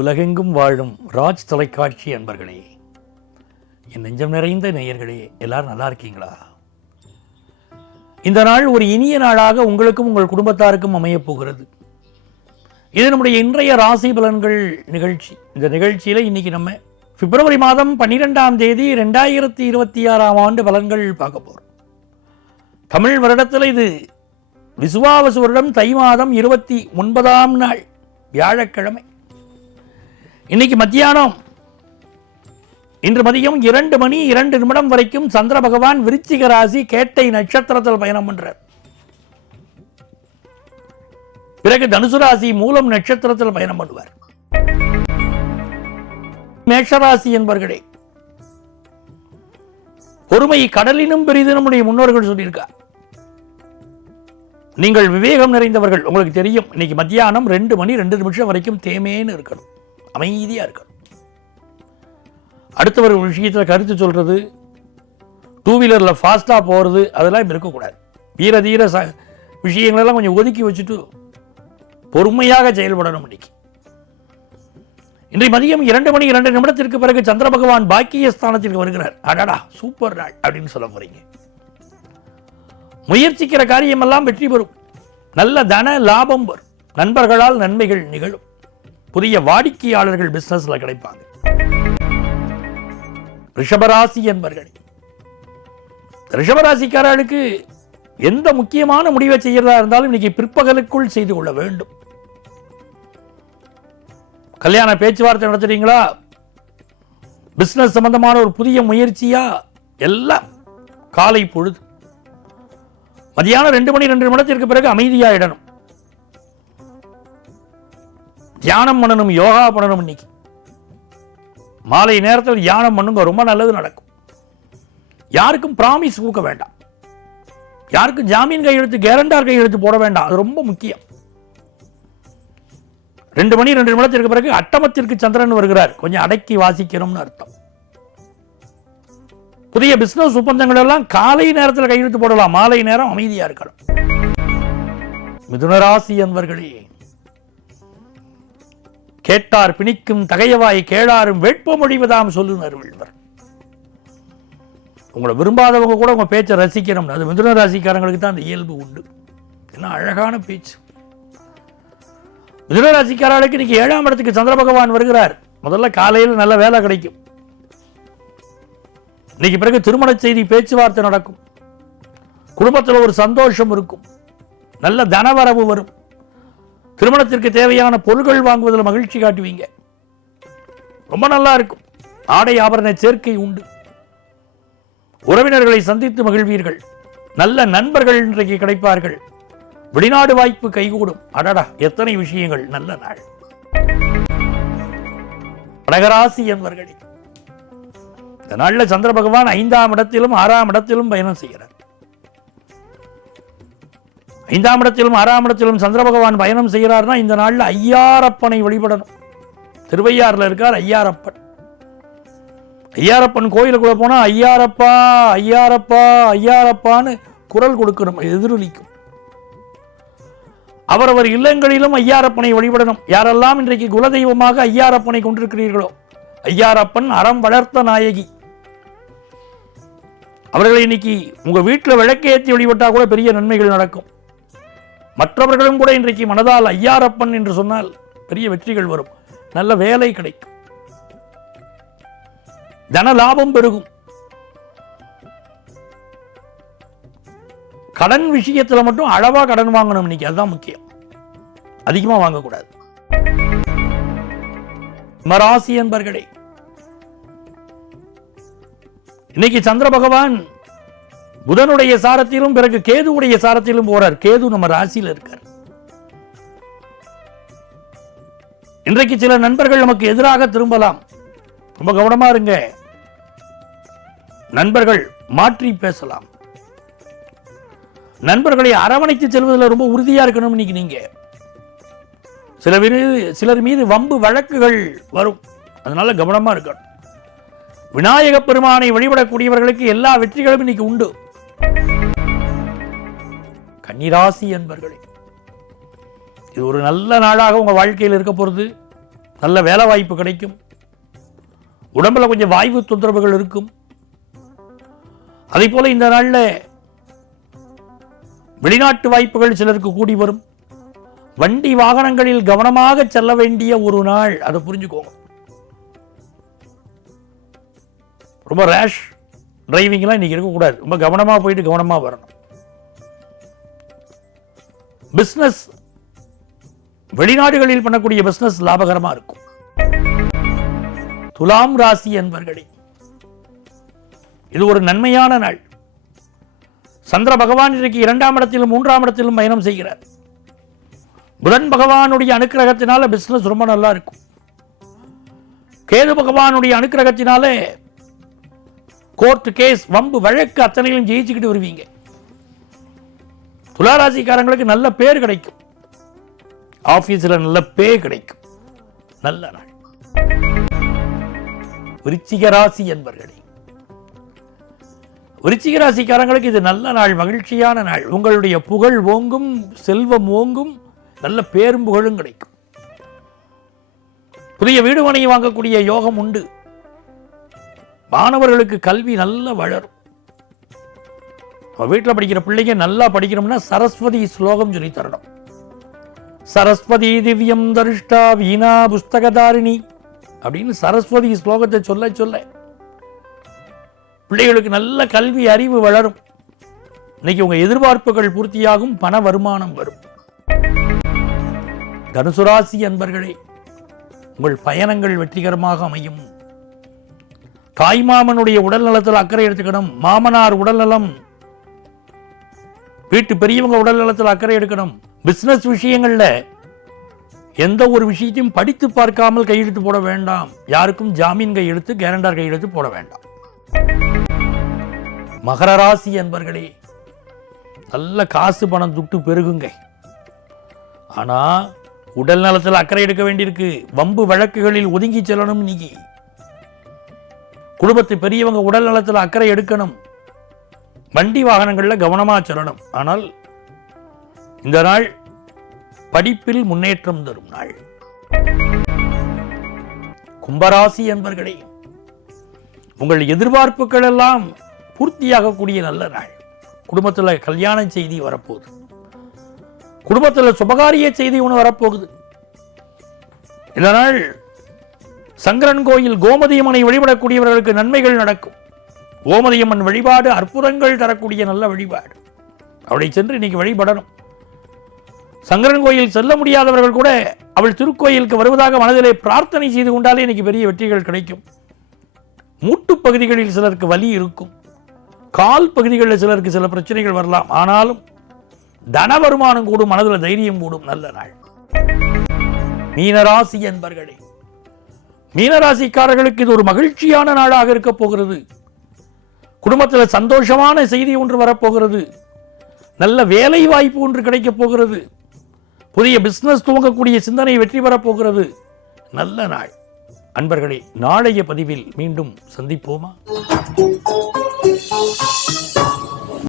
உலகெங்கும் வாழும் ராஜ் தொலைக்காட்சி அன்பர்களே, என் நெஞ்சம் நிறைந்த நேயர்களே, எல்லாரும் நல்லா இருக்கீங்களா? இந்த நாள் ஒரு இனிய நாளாக உங்களுக்கும் உங்கள் குடும்பத்தாருக்கும் அமையப் போகிறது. இது நம்முடைய இன்றைய ராசி பலன்கள் நிகழ்ச்சி. இந்த நிகழ்ச்சியில் இன்னைக்கு நம்ம பிப்ரவரி மாதம் 12ஆம் தேதி 2026ஆம் ஆண்டு பலன்கள் பார்க்க போகிறோம். தமிழ் வருடத்தில் இது விசுவாவசு வருடம் தை மாதம் 29ஆம் நாள் வியாழக்கிழமை. இன்னைக்கு மத்தியானம் இன்று மதியம் 2:02 வரைக்கும் சந்திர பகவான் விருச்சிக ராசி கேட்டை நட்சத்திரத்தில் பயணம் பண்றார். பிறகு தனுசு ராசி மூலம் நட்சத்திரத்தில் பயணம் பண்ணுவார். மேஷராசி என்பவர்களே, பொறுமை கடலினும் பெரிது நம்முடைய முன்னோர்கள் சொல்லியிருக்கார். நீங்கள் விவேகம் நிறைந்தவர்கள். உங்களுக்கு தெரியும், இன்னைக்கு மத்தியானம் 2:02 வரைக்கும் தேமேன்னு இருக்கணும், அமைதியா இருக்கணும். அடுத்தவர் விஷயத்தில் கருத்து சொல்றது, டூ வீலரில் ஃபாஸ்ட்டாக போகிறது, அதெல்லாம் இருக்கக்கூடாது. வீர தீர விஷயங்களெல்லாம் கொஞ்சம் ஒதுக்கி வச்சுட்டு பொறுமையாக செயல்படணும். இன்றைய மதியம் 2:02 பிறகு சந்திர பகவான் பாக்கிய ஸ்தானத்திற்கு வருகிறார். அடடா, சூப்பர் நாள் அப்படின்னு சொல்ல போறீங்க. முயற்சிக்கிற காரியமெல்லாம் வெற்றி பெறும். நல்ல தன லாபம் வரும். நண்பர்களால் நன்மைகள் நிகழும். புதிய வாடிக்கையாளர்கள் பிசினஸ்ல கிடைப்பாங்க. ரிஷபராசி என்பவர்களே, ரிஷபராசிக்காரர்களுக்கு எந்த முக்கியமான முடிவை செய்யறதா இருந்தாலும் இன்னைக்கு பிற்பகலுக்குள் செய்து கொள்ள வேண்டும். கல்யாண பேச்சுவார்த்தை நடத்துறீங்களா, பிசினஸ் சம்பந்தமான ஒரு புதிய முயற்சியா, எல்லாம் காலை பொழுது மதியானம் 2:02 பிறகு அமைதியாயிடணும். தியானம் பண்ணணும், யோகா பண்ணணும். இன்னைக்கு மாலை நேரத்தில் தியானம் பண்ணுங்க, ரொம்ப நல்லது நடக்கும். யாருக்கும் பிராமிஸ் கொடுக்க வேண்டாம். யாருக்கும் ஜாமீன் கையெழுத்து, கேரண்டார் கையெழுத்து போட வேண்டாம். அது ரொம்ப முக்கியம். 2:02 பிறகு அட்டமத்திற்கு சந்திரன் வருகிறார். கொஞ்சம் அடக்கி வாசிக்கணும்னு அர்த்தம். புதிய பிசினஸ் ஒப்பந்தங்கள் எல்லாம் காலை நேரத்தில் கையெழுத்து போடலாம். மாலை நேரம் அமைதியா இருக்கணும். மிதுனராசி என்பவர்களே, கேட்டார் பிணிக்கும் தகையவாய் கேளாரும் வேட்பமொழிவதாம் சொல்லுனர் வள்ளுவர். உங்களை விரும்பாதவங்க கூட உங்க பேச்சை ரசிக்கணும். அது மிதுன ராசிக்காரங்களுக்கு தான் அந்த இயல்பு உண்டு. என்ன அழகான பேச்சு. மிதுன ராசிக்காரர்களுக்கு இன்னைக்கு 7ஆம் இடத்துக்கு சந்திர பகவான் வருகிறார். முதல்ல காலையில் நல்ல வேலை கிடைக்கும். இன்னைக்கு பிறகு திருமண செய்தி பேச்சுவார்த்தை நடக்கும். குடும்பத்தில் ஒரு சந்தோஷம் இருக்கும். நல்ல தனவரவு வரும். திருமணத்திற்கு தேவையான பொருட்கள் வாங்குவதில் மகிழ்ச்சி காட்டுவீங்க. ரொம்ப நல்லா இருக்கும். ஆடை ஆபரண சேர்க்கை உண்டு. உறவினர்களை சந்தித்து மகிழ்வீர்கள். நல்ல நண்பர்கள் இன்றைக்கு கிடைப்பார்கள். வெளிநாடு வாய்ப்பு கைகூடும். அடடா, எத்தனை விஷயங்கள். நல்ல நாள். கடகராசி என்பவர்களே, இந்த நாளில் சந்திர பகவான் 5ஆம் இடத்திலும் 6ஆம் இடத்திலும் பயணம் செய்கிறார். 5ஆம் இடத்திலும் 6ஆம் இடத்திலும் சந்திர பகவான் பயணம் செய்கிறார்னா இந்த நாளில் ஐயாரப்பனை வழிபடணும். திருவையாறுல இருக்கார் ஐயாரப்பன். ஐயாரப்பன் கோயிலுக்குள்ள போனா ஐயாரப்பா ஐயாரப்பா ஐயாரப்பான்னு குரல் கொடுக்கணும், எதிரொலிக்கும். அவரவர் இல்லங்களிலும் ஐயாரப்பனை வழிபடணும். யாரெல்லாம் இன்றைக்கு குலதெய்வமாக ஐயாரப்பனை கொண்டிருக்கிறீர்களோ, ஐயாரப்பன் அறம் வளர்த்த நாயகி, அவர்களை இன்னைக்கு உங்க வீட்டில் விளக்கேற்றி வழிபட்டா கூட பெரிய நன்மைகள் நடக்கும். மற்றவர்களும் கூட இன்றைக்கு மனதால் ஐயாரப்பன் என்று சொன்னால் பெரிய வெற்றிகள் வரும். நல்ல வேலை கிடைக்கும். தன லாபம் பெருகும். கடன் விஷயத்தில் மட்டும் அளவா கடன் வாங்கணும். இன்னைக்கு அதுதான் முக்கியம். அதிகமா வாங்கக்கூடாது. மராசி என்பர்களே, இன்னைக்கு சந்திர பகவான் புதனுடைய சாரத்திலும் பிறகு கேதுவுடைய சாரத்திலும் போறார். கேது நம்ம ராசியில் இருக்கார். இன்றைக்கு சில நண்பர்கள் நமக்கு எதிராக திரும்பலாம். ரொம்ப கவனமா இருங்க. நண்பர்கள் மாற்றி பேசலாம். நண்பர்களை அரவணைத்து செல்வதில் ரொம்ப உறுதியா இருக்கணும். இன்னைக்கு நீங்க சிலர் மீது வம்பு வழக்குகள் வரும். அதனால கவனமா இருக்கணும். விநாயக பெருமானை வழிபடக்கூடியவர்களுக்கு எல்லா வெற்றிகளும் இன்னைக்கு உண்டு. கன்னிராசி என்பர்களே, இது ஒரு நல்ல நாளாக உங்க வாழ்க்கையில் இருக்க போறது. நல்ல வேலை வாய்ப்பு கிடைக்கும். உடம்புல கொஞ்சம் வாய்வு தொந்தரவுகள் இருக்கும். அதே போல இந்த நாளில் வெளிநாட்டு வாய்ப்புகள் சிலருக்கு கூடி வரும். வண்டி வாகனங்களில் கவனமாக செல்ல வேண்டிய ஒரு நாள், அதை புரிஞ்சுக்கோங்க. ரொம்ப ரேஷ் டிரைவிங்லாம் இன்னைக்கு இருக்கக்கூடாது. ரொம்ப கவனமாக போயிட்டு கவனமாக வரணும். பிஸ்னஸ், வெளிநாடுகளில் பண்ணக்கூடிய பிஸ்னஸ் லாபகரமாக இருக்கும். துலாம் ராசி என்பர்களே, இது ஒரு நன்மையான நாள். சந்திர பகவான் இன்றைக்கு 2ஆம் இடத்திலும் 3ஆம் இடத்திலும் பயணம் செய்கிறார். புதன் பகவானுடைய அனுக்கிரகத்தினால பிசினஸ் ரொம்ப நல்லா இருக்கும். கேது பகவானுடைய அனுக்கிரகத்தினால கோர்ட் கேஸ், வம்பு வழக்கு அத்தனையிலும் ஜெயிச்சுக்கிட்டு வருவீங்க. துளாராசிக்காரங்களுக்கு நல்ல பேர் கிடைக்கும். ஆபீஸ்ல நல்ல பே கிடைக்கும். நல்ல நாள். விருச்சிக ராசி என்பர்களே, விருச்சிக ராசிக்காரங்களுக்கு இது நல்ல நாள், மகிழ்ச்சியான நாள். உங்களுடைய புகழ் ஓங்கும், செல்வம் ஓங்கும், நல்ல பேரும் புகழும் கிடைக்கும். புதிய வீடு மனை வாங்கக்கூடிய யோகம் உண்டு. மாணவர்களுக்கு கல்வி நல்லா வளரும். வீட்டில் படிக்கிற பிள்ளைங்க நல்லா படிக்கணும்னா சரஸ்வதி ஸ்லோகம் சொல்லி தரணும். சரஸ்வதி திவ்யம் தரிஷ்டா வீணா புஸ்தகதாரிணி அப்படின்னு சரஸ்வதி ஸ்லோகத்தை சொல்ல சொல்ல பிள்ளைகளுக்கு நல்ல கல்வி அறிவு வளரும். இன்னைக்கு உங்க எதிர்பார்ப்புகள் பூர்த்தியாகும், பண வருமானம் வரும். தனுசு ராசி அன்பர்களே, உங்கள் பயணங்கள் வெற்றிகரமாக அமையும். தாய்மாமனுடைய உடல் நலத்தில் அக்கறை எடுத்துக்கணும். மாமனார் உடல்நலம், வீட்டு பெரியவங்க உடல் நலத்தில் அக்கறை எடுக்கணும். பிசினஸ் விஷயங்கள்ல எந்த ஒரு விஷயத்தையும் படித்து பார்க்காமல் கையெழுத்து போட வேண்டாம். யாருக்கும் ஜாமீன் கையெழுத்து, கேரண்டர் கையெழுத்து போட வேண்டாம். மகர ராசி என்பர்களே, நல்ல காசு பணம் துட்டு பெருகுங்க. ஆனா உடல் நலத்தில் அக்கறை எடுக்க வேண்டியிருக்கு. வம்பு வழக்குகளில் ஒதுங்கி செல்லணும். நீங்க குடும்பத்து பெரியவங்க உடல் நலத்தில் அக்கறை எடுக்கணும். வண்டி வாகனங்களில் கவனமாக செல்லணும். ஆனால் இந்த நாள் படிப்பில் முன்னேற்றம் தரும் நாள். கும்பராசி என்பர்களே, உங்கள் எதிர்பார்ப்புகள் எல்லாம் பூர்த்தியாகக்கூடிய நல்ல நாள். குடும்பத்தில் கல்யாண செய்தி வரப்போகுது. குடும்பத்தில் சுபகாரிய செய்தி ஒன்று வரப்போகுது. இந்த நாள் சங்கரன் கோயில் கோமதியம்மனை வழிபடக்கூடியவர்களுக்கு நன்மைகள் நடக்கும். கோமதியம்மன் வழிபாடு அற்புதங்கள் தரக்கூடிய நல்ல வழிபாடு. அவளை சென்று இன்னைக்கு வழிபடணும். சங்கரன் கோயில் செல்ல முடியாதவர்கள் கூட அவள் திருக்கோயிலுக்கு வருவதாக மனதிலே பிரார்த்தனை செய்து கொண்டாலே இன்னைக்கு பெரிய வெற்றிகள் கிடைக்கும். மூட்டு பகுதிகளில் சிலருக்கு வலி இருக்கும். கால் பகுதிகளில் சிலருக்கு சில பிரச்சனைகள் வரலாம். ஆனாலும் தன வருமானம் கூடும், மனதில் தைரியம் கூடும். நல்ல நாள். மீனராசி என்பர்களே, மீனராசிக்காரர்களுக்கு இது ஒரு மகிழ்ச்சியான நாளாக இருக்க போகிறது. குடும்பத்தில் சந்தோஷமான செய்தி ஒன்று வரப்போகிறது. நல்ல வேலை வாய்ப்பு ஒன்று கிடைக்கப் போகிறது. புதிய பிசினஸ் துவங்கக்கூடிய சிந்தனை வெற்றி பெறப்போகிறது. நல்ல நாள். அன்பர்களே, நாளைய பதிவில் மீண்டும் சந்திப்போமா?